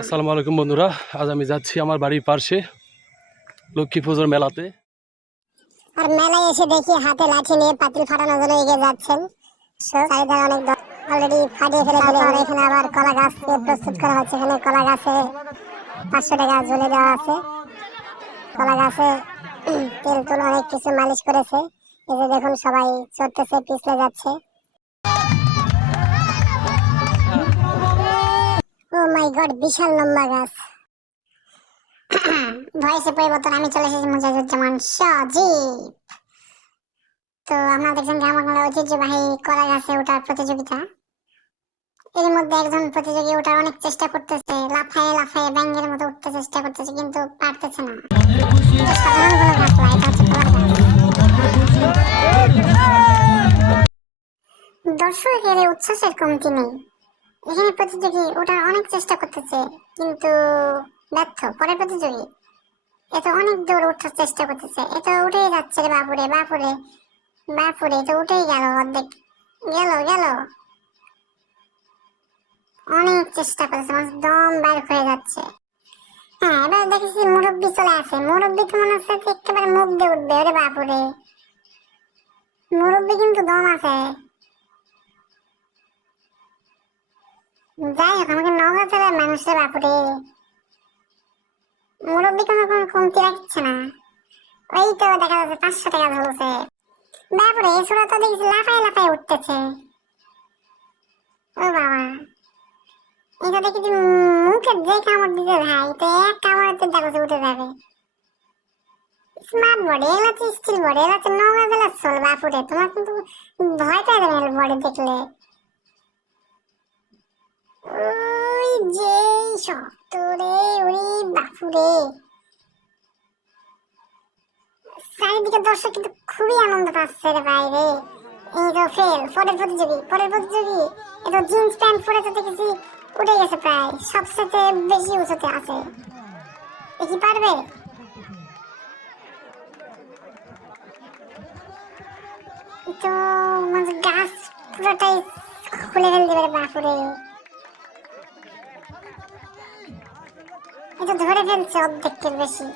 আসসালামু আলাইকুম বন্ধুরা, আজ আমি যাচ্ছি আমার বাড়ির পাশে লক্ষ্মী পুজোর মেলাতে। আর মেলায় এসে দেখি হাতে লাঠি নিয়ে পাতিল ফাটানোর জন্য এগিয়ে যাচ্ছেন। চারিধারে অনেক অলরেডি ফাটিয়ে ফেলে ফেলে আর এখানে আবার কলা গাছকে প্রস্তুত করা হচ্ছে। এখানে কলা গাছে পাঁচশো টাকা ঝুলে দেওয়া আছে। কলা গাছে তেল তুল অনেক কিছু মালিশ করেছে। এই যে দেখুন সবাই চড়তেছে, পিছলে যাচ্ছে। মাই গড বিশাল লম্বা গাছ। ভয়েসে পরিবর্তন, আমি চলে এসেছি মুজাহিদুজ্জামান সজীব। তো আমরা দেখছেন গ্রাম বাংলার ঐতিহ্যবাহী কলা গাছে ওঠার প্রতিযোগিতা। এর মধ্যে একজন প্রতিযোগী ওঠার অনেক চেষ্টা করতেছে, লাফায় লাফায় ব্যাঙের মতো উঠতে চেষ্টা করতেছে, কিন্তু পারতেছে না। সাধারণ কোনো দর্শকের উচ্ছ্বাসের কমতি নেই। এখানে প্রতিযোগী ওঠার অনেক চেষ্টা করতেছে, কিন্তু ব্যর্থ। পরের প্রতিযোগী এত অনেক দূর ওঠার চেষ্টা করতেছে। এত উঠেই যাচ্ছে রে বাপুরে বাপুরে বাপুরে তো উঠেই গেল অর্ধেক। গেল গেল। অনেক চেষ্টা করতেছে মানুষ দম বার হয়ে যাচ্ছে। হ্যাঁ এবার দেখেছি মুরব্বি চলে আসে। মুরব্বি তো মনে হচ্ছে একেবারে মুখ দিয়ে উঠবে, ওরে বাপুরে। মুরব্বি কিন্তু দম আছে। যাই হোক, আমাকে নগদ জেলার মানুষের বাপুরে। মুরব্বী কোনো কোনো কমতি রাখছে না। ওই তো দেখা যাচ্ছে পাঁচশো টাকা ধরছে। বাপরে, এই ছোড়া তো দেখছি লাফায় লাফায় উঠতেছে। ও বাবা। এটা দেখি মুখে যে কামড় দিতে ভাই তো এক কামড়তে দেখো উঠে যাবে। স্মার্ট বডি এগুলো হচ্ছে স্টিল বডি এগুলো হচ্ছে নগদ জেলার চল বাপুরে, তোমার কিন্তু ভয় পেয়ে যাবে বডি দেখলে। শক্ত ওরে বাপুরে। চারিদিকে দর্শক কিন্তু খুবই আনন্দ পাচ্ছে রে বাইরে এই তো ফেল পরের প্রতিযোগী পরের প্রতিযোগী। এটা জিন্স প্যান্ট পরে তো দেখেছি উঠে গেছে প্রায় সবচেয়ে বেশি উঁচুতে আছে। কি পারবে? তো মানে গাছ পুরোটাই খুলে ফেলতে পারে বাপুরে। এটা ধরে ফেলছে অর্ধেকের বেশি।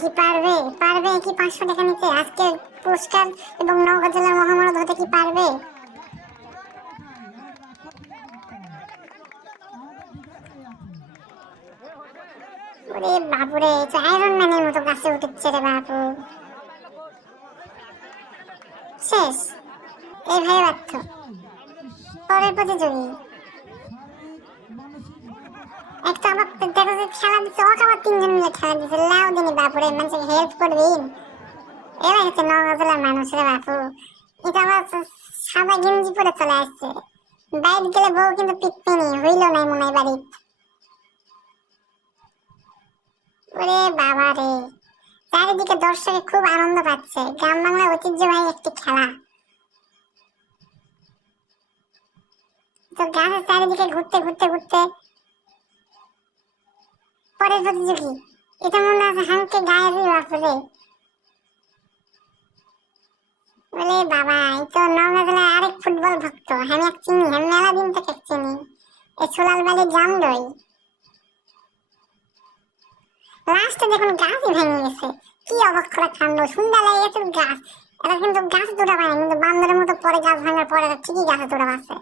কি পারবে? পারবে কি পাঁচশো টাকা নিতে? আজকের পুরস্কার এবং নগদ জেলার মহামারত হতে কি পারবে? ওরে বাপুরে তো আয়রন ম্যানের মতো গাছে উঠেছে রে বাপু। শেষ। এই ভাই ব্যর্থ পরের প্রতিযোগী। একটা আবার দেখো যে খেলা দিচ্ছে ওটা আবার তিনজন মিলে খেলা দিচ্ছে, লাউ দিনি বাপুরে মানুষকে হেল্প করবেন এরা হচ্ছে নগজেলার মানুষের বাপু। এটা আবার সাদা গেঞ্জি পরে চলে আসছে। বাইরে গেলে বউ কিন্তু পিকপেনি হইল নাই মনে হয় বাড়ি ওরে বাবা রে। চারিদিকে দর্শকে খুব আনন্দ পাচ্ছে। গ্রাম বাংলার ঐতিহ্যবাহী একটি খেলা। তো গাছের চারিদিকে ঘুরতে ঘুরতে ঘুরতে পরের প্রতিযোগী এটা মনে আছে হামকে গায়ের বাপরে বলে, বাবা, এই তো নওগাঁ আরেক ফুটবল ভক্ত আমি এক চিনি আমি মেলা দিন থেকে চিনি। এই সোলাল বাড়ির জামদই লাস্টে দেখুন গাছই ভেঙে গেছে। কি অবাক করা কাণ্ড সুন্দর লাগে গেছে। গাছ এটা কিন্তু গাছ দুটা পায় কিন্তু বান্দরের মতো পরে গাছ ভাঙার পরে ঠিকই গাছে দুটা পাচ্ছে